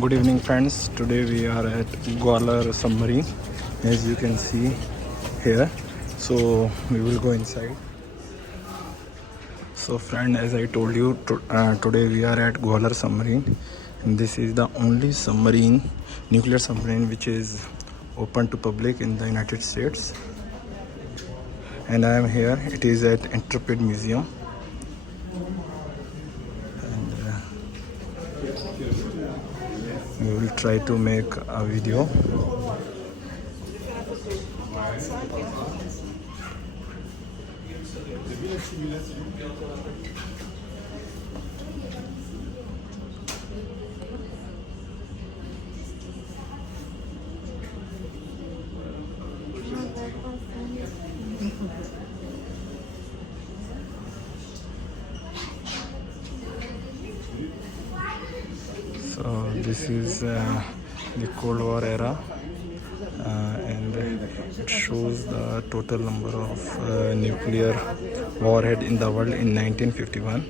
Good evening, friends. Today we are at Growler Submarine, as you can see here. So we will go inside. So friend, as I told you, today we are at Growler Submarine, and this is the only submarine, nuclear submarine, which is open to public in the United States. And I am here. It is at Intrepid Museum. We will try to make a video. So this is the Cold War era, and it shows the total number of nuclear warhead in the world in 1951.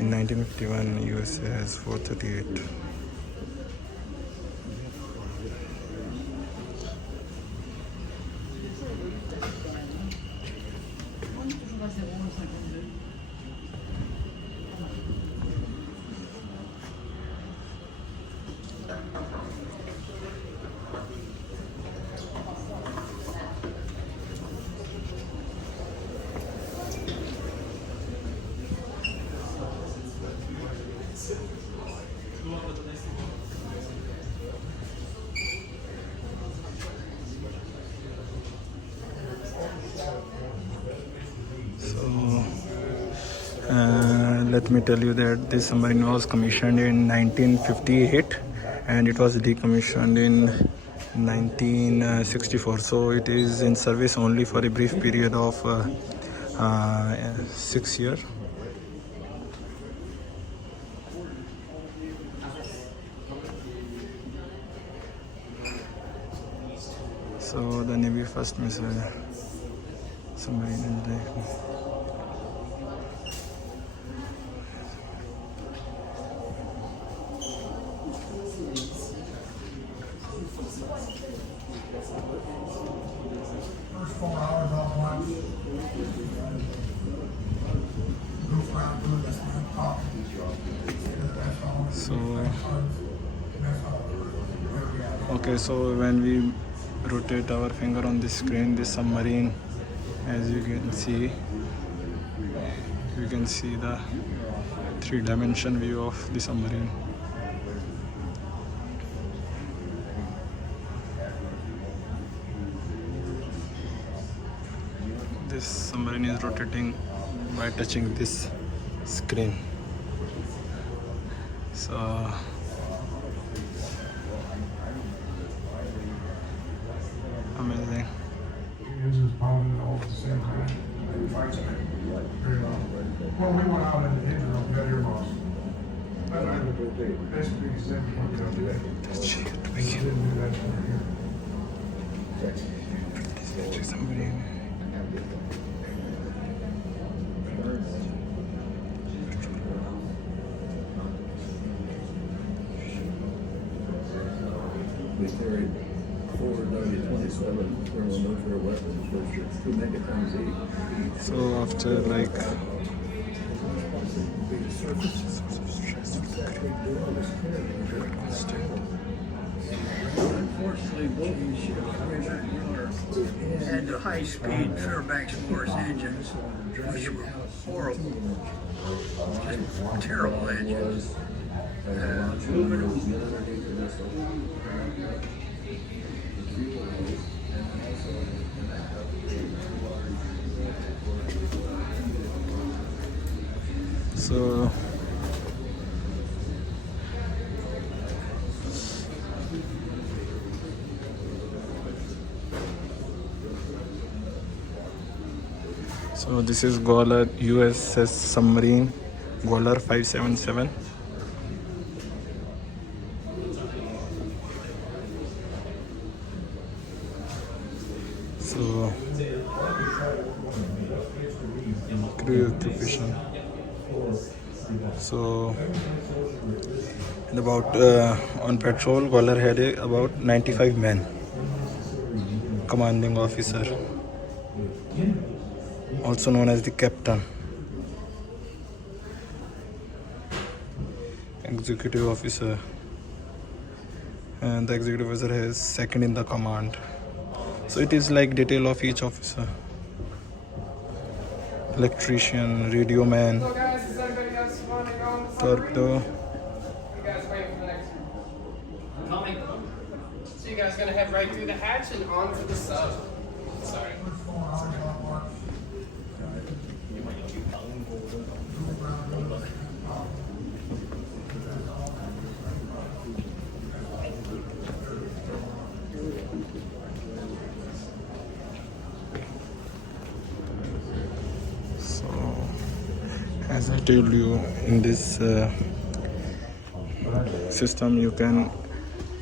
In 1951, USA has 438. Let me tell you that this submarine was commissioned in 1958 and it was decommissioned in 1964. So it is in service only for a brief period of 6 years. So the Navy first missile submarine in the So when we rotate our finger on the screen, this submarine, as you can see the three-dimension view of the submarine. This submarine is rotating by touching this screen. So amazing. Uses pounding all at the same time. Very well. Well, we went out in the engine room, got earmuffs. Basically, he said we can't do that. We didn't do that here. Somebody. We carried 490-27 thermal nuclear weapons, which are 2 megatons each. So after like Unfortunately, both of these ships, Growler had the high-speed Fairbanks Morris engines, which were horrible, just terrible engines. Aluminum. so So this is Growler USS submarine, Growler 577. So crew occupation. So And about on patrol, Growler had about 95 men. Commanding officer, also known as the captain. Executive officer, and the executive officer has second in the command. So it is like detail of each officer. Electrician, radio man, So guys, is anybody else want to go on the torpedo. You guys wait for the next one. Coming. So you guys gonna head right through the hatch and on to the sub. Sorry. So, as I told you, in this system you can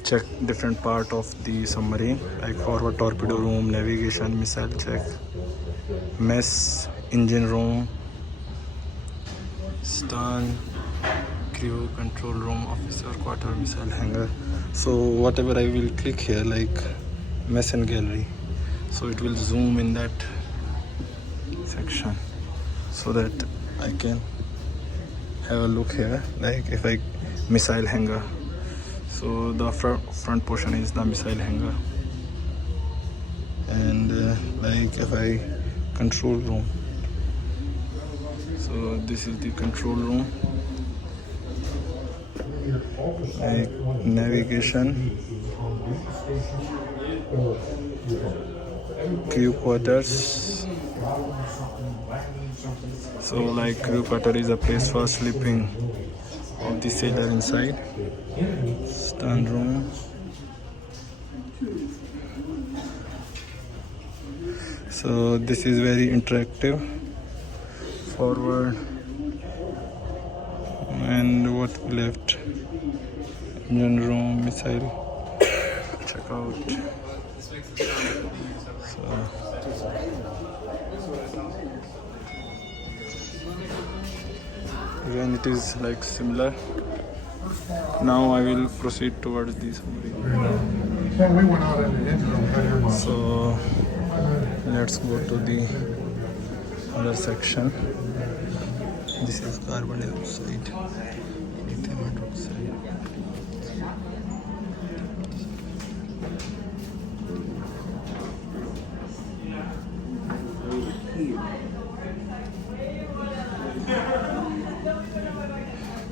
check different part of the submarine, like forward torpedo room, navigation, missile check, mess, engine room, stern, crew control room, officer quarter, missile hangar. So whatever I will click here, like mess and gallery, so it will zoom in that section so that I can have a look here. Like if I missile hangar, so the front portion is the missile hangar, and like if I control room, so this is the control room, like navigation, crew quarters. So like crew quarter is a place for sleeping of the sailor inside. Stern room. So this is very interactive. Forward. And what we left? Engine room, missile. Check out. So, again it is like similar. Now I will proceed towards the submarine. So we went out in the engine room, had everybody. So let's go to the other section. This is carbon dioxide, lithium hydroxide.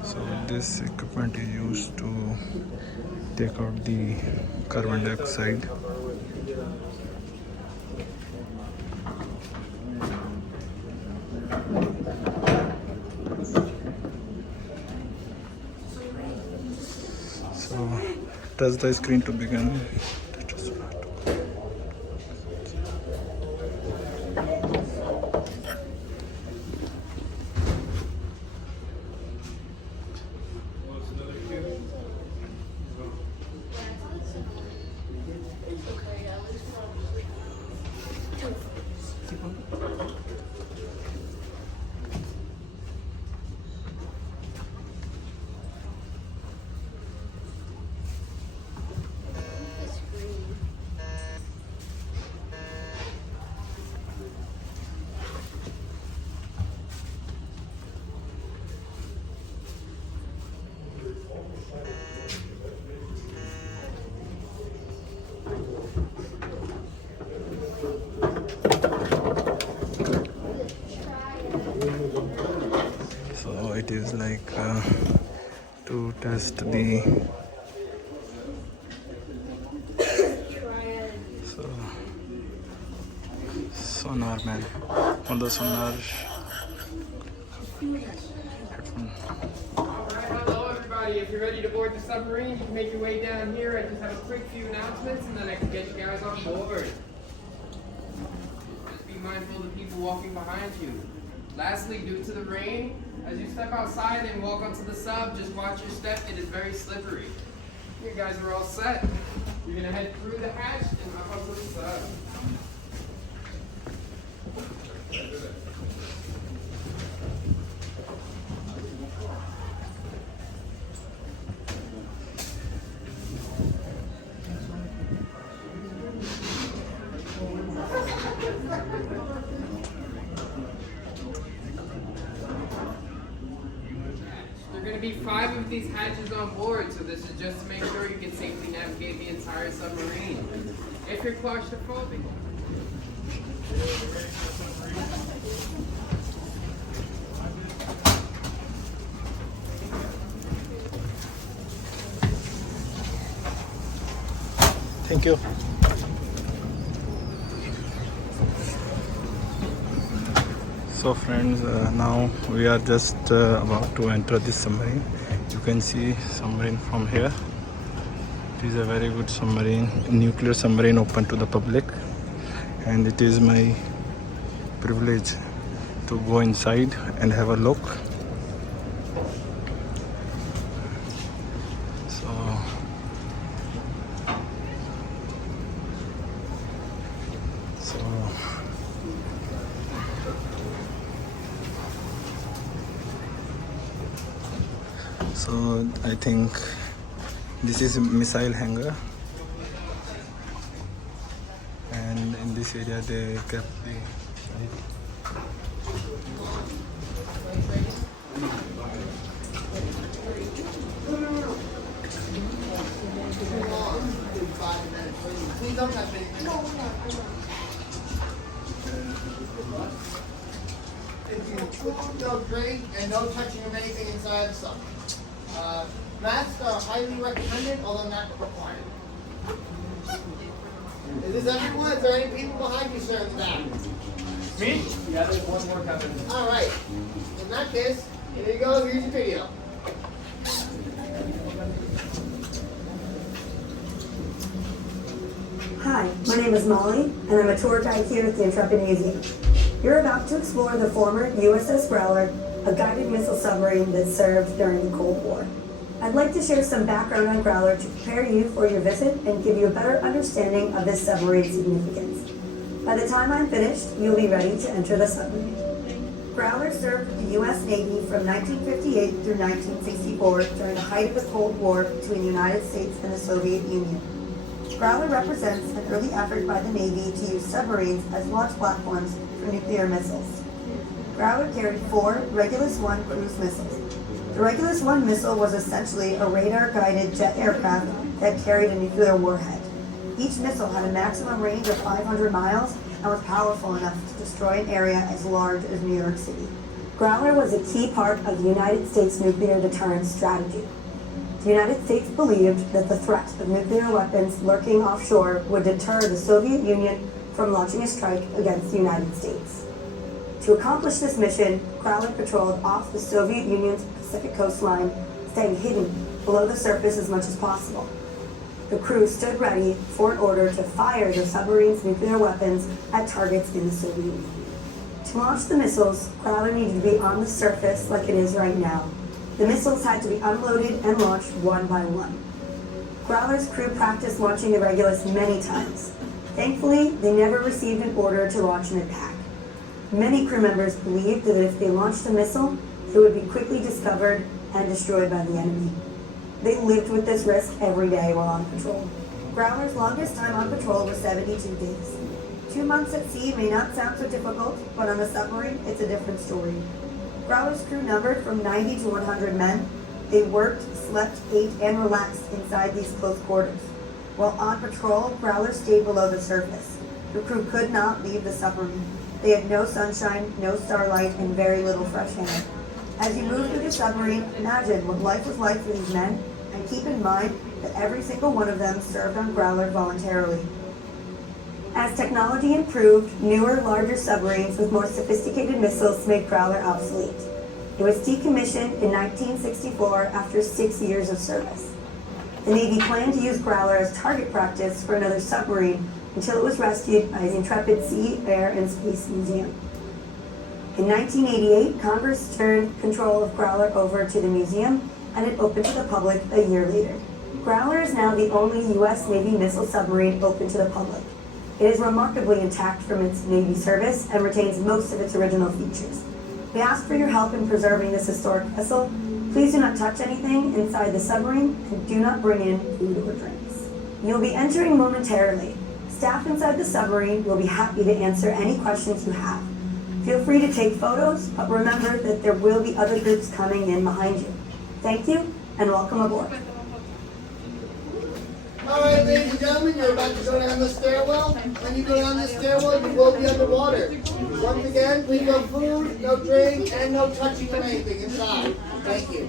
So this equipment is used to take out the carbon dioxide. So touch the screen to begin. So it is like to test the sonar man on the sonar headphone. Alright, hello everybody. If you're ready to board the submarine, you can make your way down here. I just have a quick few announcements and then I can get you guys on board. Just be mindful of the people walking behind you. Lastly, due to the rain, as you step outside and walk onto the sub, just watch your step. It is very slippery. You guys are all set. You're going to head through the hatch and hop onto the sub. to be 5 of these hatches on board, so this is just to make sure you can safely navigate the entire submarine. If you're claustrophobic. Thank you. So friends, now we are just about to enter this submarine. You can see submarine from here. It is a very good submarine, nuclear submarine open to the public, and it is my privilege to go inside and have a look. So I think this is a missile hangar, and in this area they kept the Please don't touch anything. No drink and no touching of anything inside the sub. Masks are highly recommended, although not required. Is this everyone? Is there any people behind you, sir, in the back? Me? Yeah, there's one more coming. All right. In that case, here you go. Here's your video. Hi, my name is Molly, and I'm a tour guide here at the Intrepid Museum. You're about to explore the former USS Growler, a guided missile submarine that served during the Cold War. I'd like to share some background on Growler to prepare you for your visit and give you a better understanding of this submarine's significance. By the time I'm finished, you'll be ready to enter the submarine. Growler served the U.S. Navy from 1958 through 1964 during the height of the Cold War between the United States and the Soviet Union. Growler represents an early effort by the Navy to use submarines as launch platforms for nuclear missiles. Growler carried 4 Regulus I cruise missiles. The Regulus I missile was essentially a radar-guided jet aircraft that carried a nuclear warhead. Each missile had a maximum range of 500 miles and was powerful enough to destroy an area as large as New York City. Growler was a key part of the United States nuclear deterrence strategy. The United States believed that the threat of nuclear weapons lurking offshore would deter the Soviet Union from launching a strike against the United States. To accomplish this mission, Growler patrolled off the Soviet Union's Pacific coastline, staying hidden below the surface as much as possible. The crew stood ready for an order to fire the submarine's nuclear weapons at targets in the Soviet Union. To launch the missiles, Growler needed to be on the surface like it is right now. The missiles had to be unloaded and launched one by one. Growler's crew practiced launching the Regulus many times. Thankfully, they never received an order to launch an attack. Many crew members believed that if they launched a missile, it would be quickly discovered and destroyed by the enemy. They lived with this risk every day while on patrol. Growler's longest time on patrol was 72 days. 2 months at sea may not sound so difficult, but on a submarine, it's a different story. Growler's crew numbered from 90 to 100 men. They worked, slept, ate, and relaxed inside these close quarters. While on patrol, Growler stayed below the surface. The crew could not leave the submarine. They had no sunshine, no starlight, and very little fresh air. As you move through the submarine, imagine what life was like for these men, and keep in mind that every single one of them served on Growler voluntarily. As technology improved, newer, larger submarines with more sophisticated missiles made Growler obsolete. It was decommissioned in 1964 after 6 years of service. The Navy planned to use Growler as target practice for another submarine until it was rescued by the Intrepid Sea, Air, and Space Museum. In 1988, Congress turned control of Growler over to the museum, and it opened to the public a year later. Growler is now the only U.S. Navy missile submarine open to the public. It is remarkably intact from its Navy service and retains most of its original features. We ask for your help in preserving this historic vessel. Please do not touch anything inside the submarine and do not bring in food or drinks. You'll be entering momentarily. Staff inside the submarine will be happy to answer any questions you have. Feel free to take photos, but remember that there will be other groups coming in behind you. Thank you, and welcome aboard. All right, ladies and gentlemen, you're about to go down the stairwell. When you go down the stairwell, you will be underwater. Once again, please no food, no drink, and no touching of anything inside. Thank you.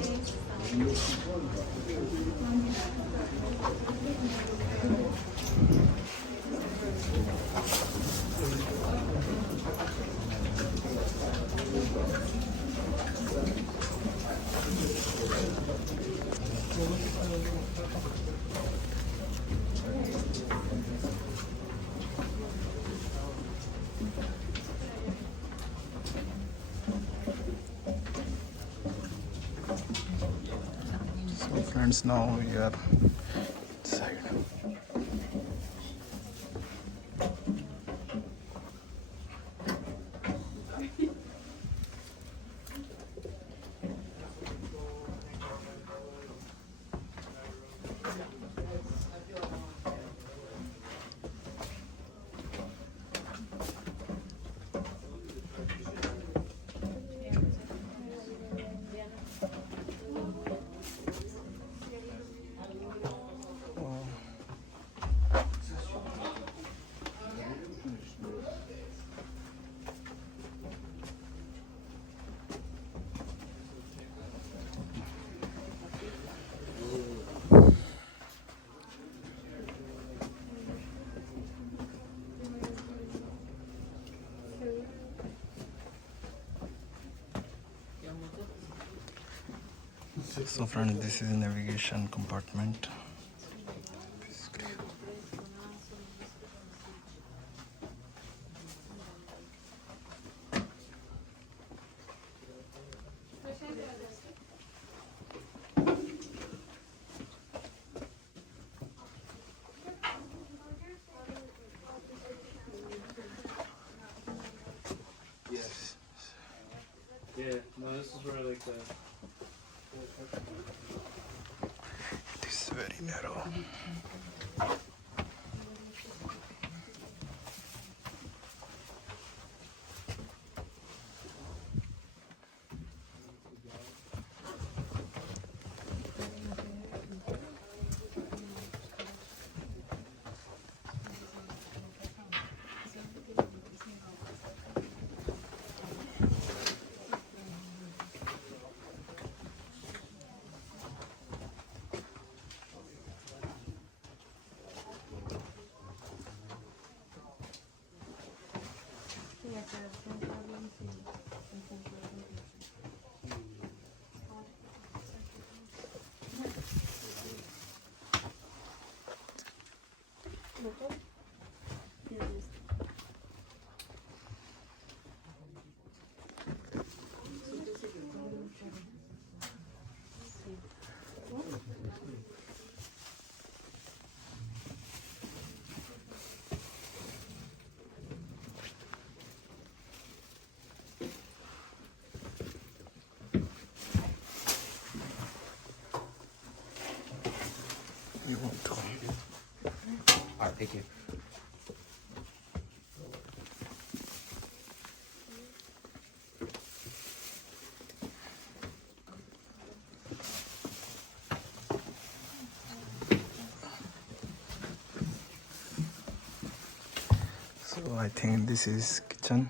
So friends, now we are inside. So friends, this is navigation compartment. Yeah, no, this is where like the. It is very narrow. You want to? Alright, thank you. So I think this is kitchen.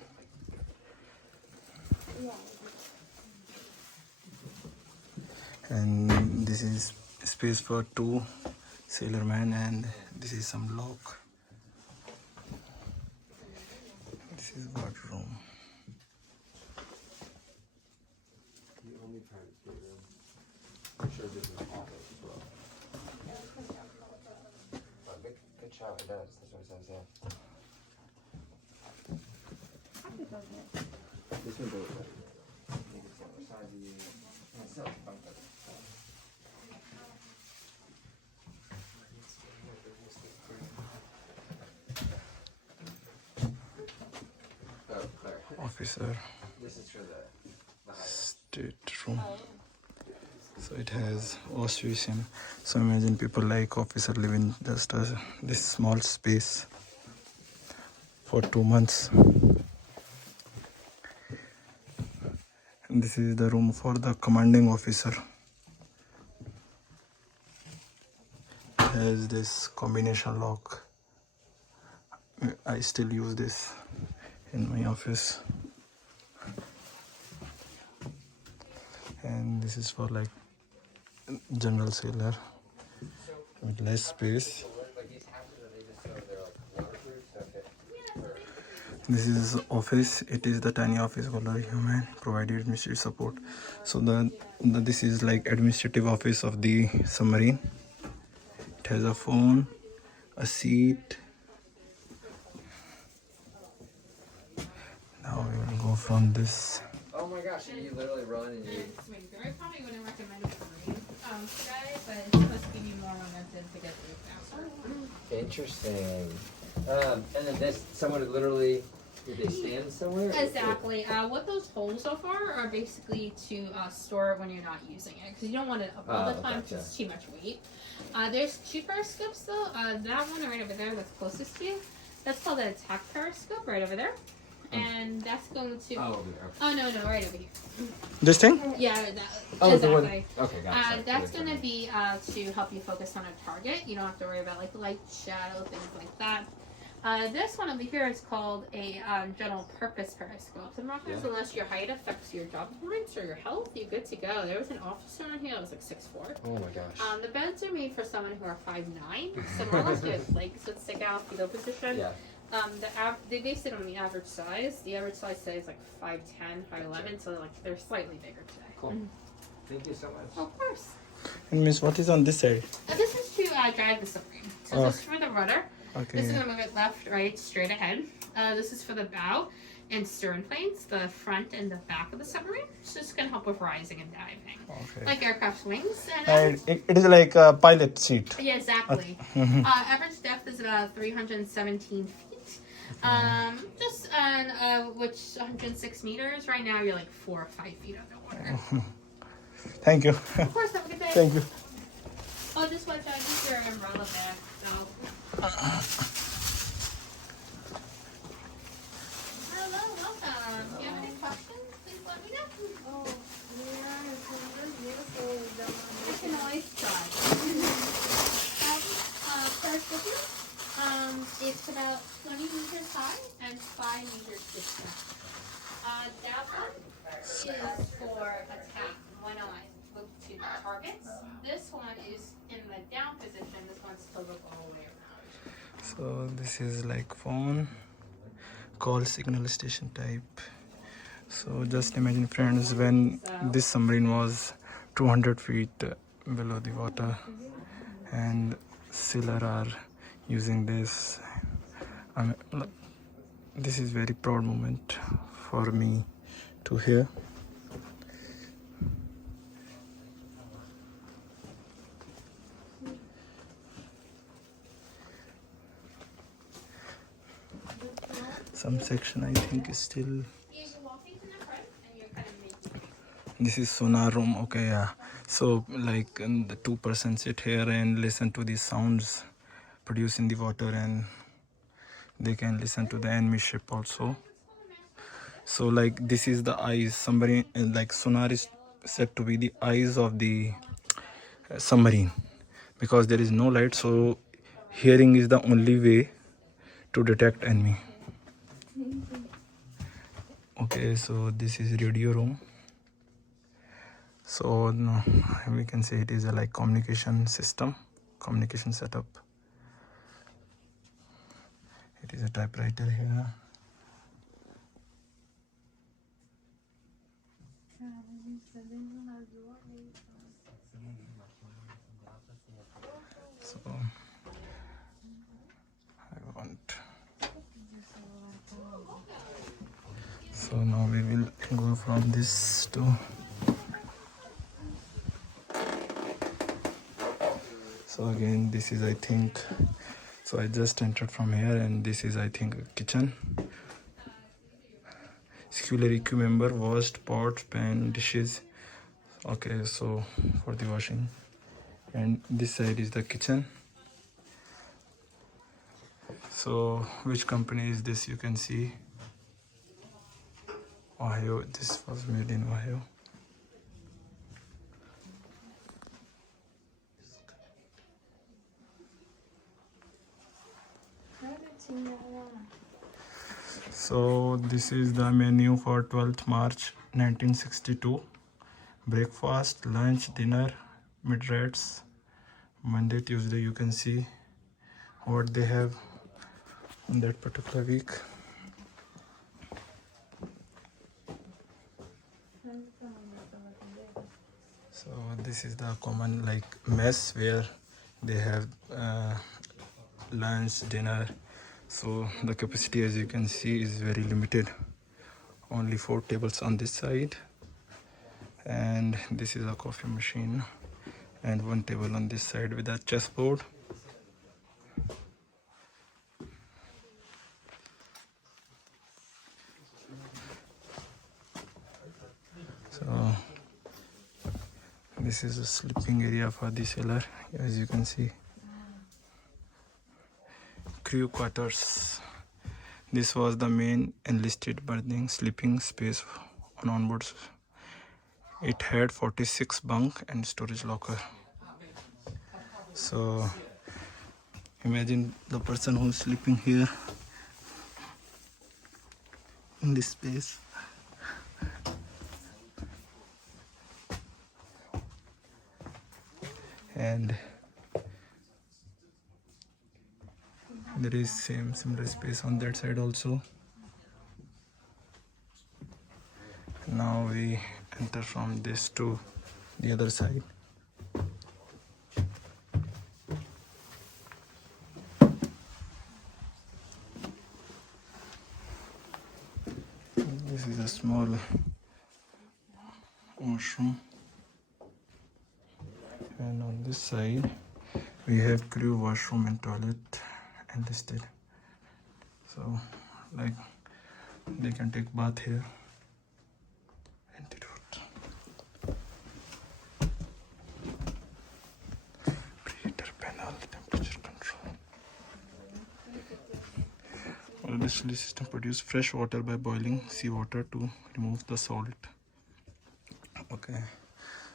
And this is space for 2 sailormen, and this is some lock. This is wardroom. The only private bedroom. I'm sure this is an office as well. Good shower, it does. That's what it says, yeah. This one goes right. I think it's on the side of the myself. Oh, Claire. Officer This is for the state room. So it has wash basin. So imagine people like officer live in just this small space for 2 months. And this is the room for the commanding officer. has this combination lock. I still use this in my office. And this is for like general sailor with less space. This is office. It is the tiny office for the human provided administrative support. So this is like administrative office of the submarine. It has a phone, a seat. Now we will go from this. Oh my gosh, you literally run and you... I probably wouldn't recommend a Submarine today, but it's supposed to give you more momentum to get through faster. Interesting. And then this, someone would literally, did they stand somewhere? Exactly. What those holes so far are basically to store it when you're not using it, because you don't want it up all the time because it's too much weight. There's 2 periscopes though. That one right over there that's closest to you, that's called the Attack Periscope right over there. And that's going to... Oh, over there. Oh, no, right over here. This thing? Yeah, that, Oh, exactly. the one... Okay, gotcha. That's going to be to help you focus on a target. You don't have to worry about like light, shadow, things like that. This one over here is called a general purpose periscope. So unless your height affects your job performance or your health, you're good to go. There was an officer on here that was like 6'4". Oh my gosh. The beds are made for someone who are 5'9", so more or less their legs would stick out, fetal position. Yeah. They based it on the average size. The average size today is like 5'10", 5'11", so they're slightly bigger today. Cool. Thank you so much. Of course. And Miss, what is on this side? This is to drive the submarine. So this is for the rudder. Okay. This is going to move it left, right, straight ahead. This is for the bow and stern planes, the front and the back of the submarine. So it's going to help with rising and diving. Okay. Like aircraft wings. And it is like a pilot seat. Yeah, exactly. Average depth is about 317 feet. Which 106 meters. Right now you're like 4 or 5 feet underwater. Thank you. Of course, have a good day. Thank you. Oh, just watch out. Use your umbrella back. So. Hello, welcome. Do you have any questions? Please let me know. Oh, yeah, it's beautiful. I can always try. Periscope. It's about 20 meters high and 5 meters distant. That one is for attack, one eye, look to the targets. This one is in the down position. This one's to look all the way around. So this is like phone, call signal station type. So just imagine, friends, when this submarine was 200 feet below the water and sailors are using this. This is very proud moment for me to hear. Some section I think is still. This is sonar room. Okay, yeah. So like the 2% sit here and listen to these sounds produced in the water, and they can listen to the enemy ship also. So like this is the eyes. Somebody like sonar is said to be the eyes of the submarine, because there is no light. So hearing is the only way to detect enemy. Okay, so this is radio room. So no, we can say it is a like communication system, communication setup. It is a typewriter here. So I want. So now we will go from this to. So again, this is I think. So I just entered from here, and this is I think a kitchen. Scullery queue member, washed pots, pan, dishes. Okay, so for the washing. And this side is the kitchen. So which company is this? You can see Ohio. This was made in Ohio. So this is the menu for 12th March 1962. Breakfast, lunch, dinner, mid-rates. Monday, Tuesday, you can see what they have in that particular week. So this is the common like mess where they have lunch, dinner. So the capacity, as you can see, is very limited. Only 4 tables on this side, and this is a coffee machine, and 1 table on this side with a chessboard. So this is a sleeping area for the sailor, as you can see. Crew quarters. This was the main enlisted berthing sleeping space on onboard. It had 46 bunk and storage locker. So imagine the person who's sleeping here in this space. And there is similar space on that side also. Now we enter from this to the other side. This is a small washroom, and on this side we have crew washroom and toilet enlisted. So like they can take bath here. Antidote. Preheater panel, temperature control. Well, this system produces fresh water by boiling seawater to remove the salt. Okay,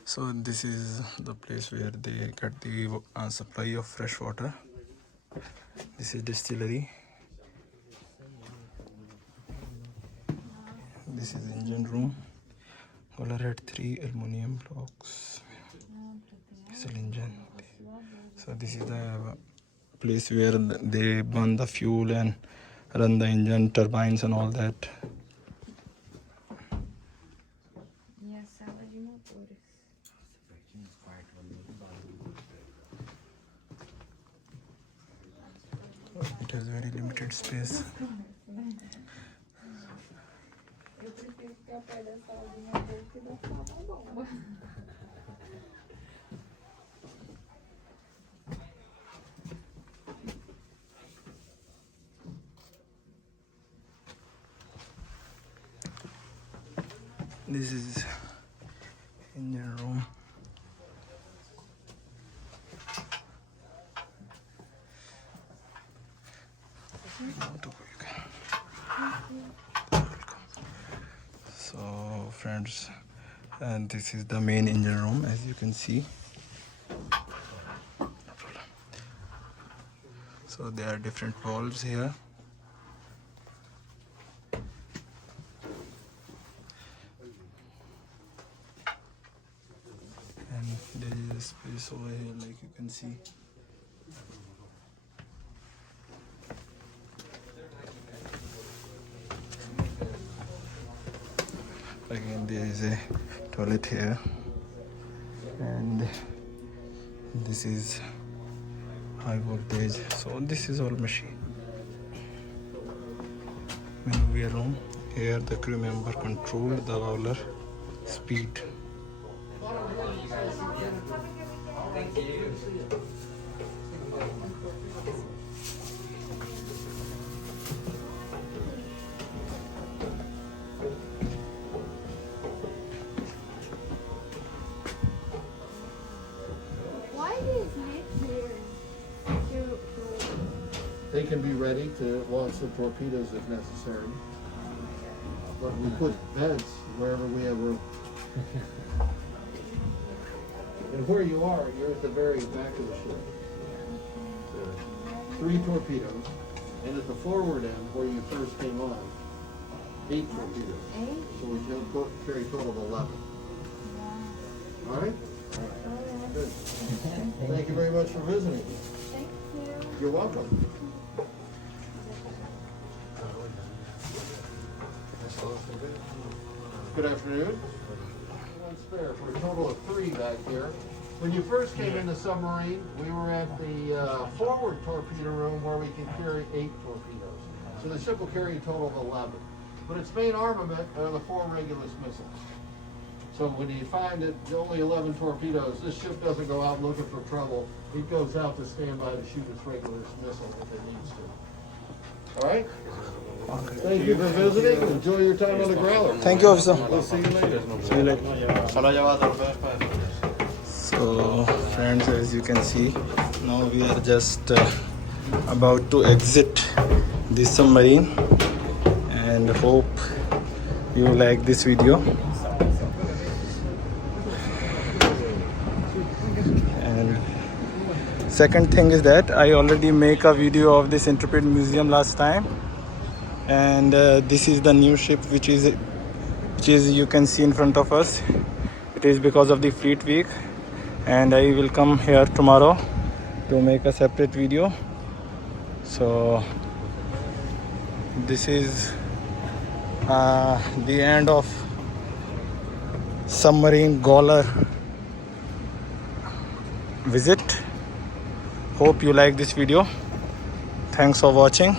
so this is the place where they get the supply of fresh water. This is distillery. This is engine room. Growler had 3 aluminum blocks. Diesel engine. So this is the place where they burn the fuel and run the engine, turbines and all that. It has very limited space. This is engine room. So friends, and this is the main engine room, as you can see. So there are different valves here. And there is a space over here, like you can see. Again, there is a toilet here, and this is high voltage. So this is all machine. Maneuver room. Here the crew member control the Growler speed. They can be ready to launch the torpedoes if necessary. But we put beds wherever we have room. And where you are, you're at the very back of the ship. There are 3 torpedoes, and at the forward end, where you first came on, 8 torpedoes. 8? So we can carry a total of 11. All right? Good. Thank you very much for visiting. Thank you. You're welcome. Good afternoon. One spare for a total of 3 back here. When you first came in the submarine, we were at the forward torpedo room where we can carry 8 torpedoes. So the ship will carry a total of 11. But its main armament are the 4 Regulus missiles. So when you find that only 11 torpedoes, this ship doesn't go out looking for trouble. It goes out to stand by to shoot its Regulus missile if it needs to. All right? Thank you for visiting. Enjoy your time on the Growler. Thank you, officer. We'll see you later. See you later. So, friends, as you can see, now we are just about to exit the submarine, and hope you like this video. And second thing is that I already make a video of this Intrepid museum last time, and this is the new ship which is you can see in front of us. It is because of the fleet week, and I will come here tomorrow to make a separate video. So this is the end of submarine Growler visit. Hope you like this video. Thanks for watching.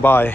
Bye.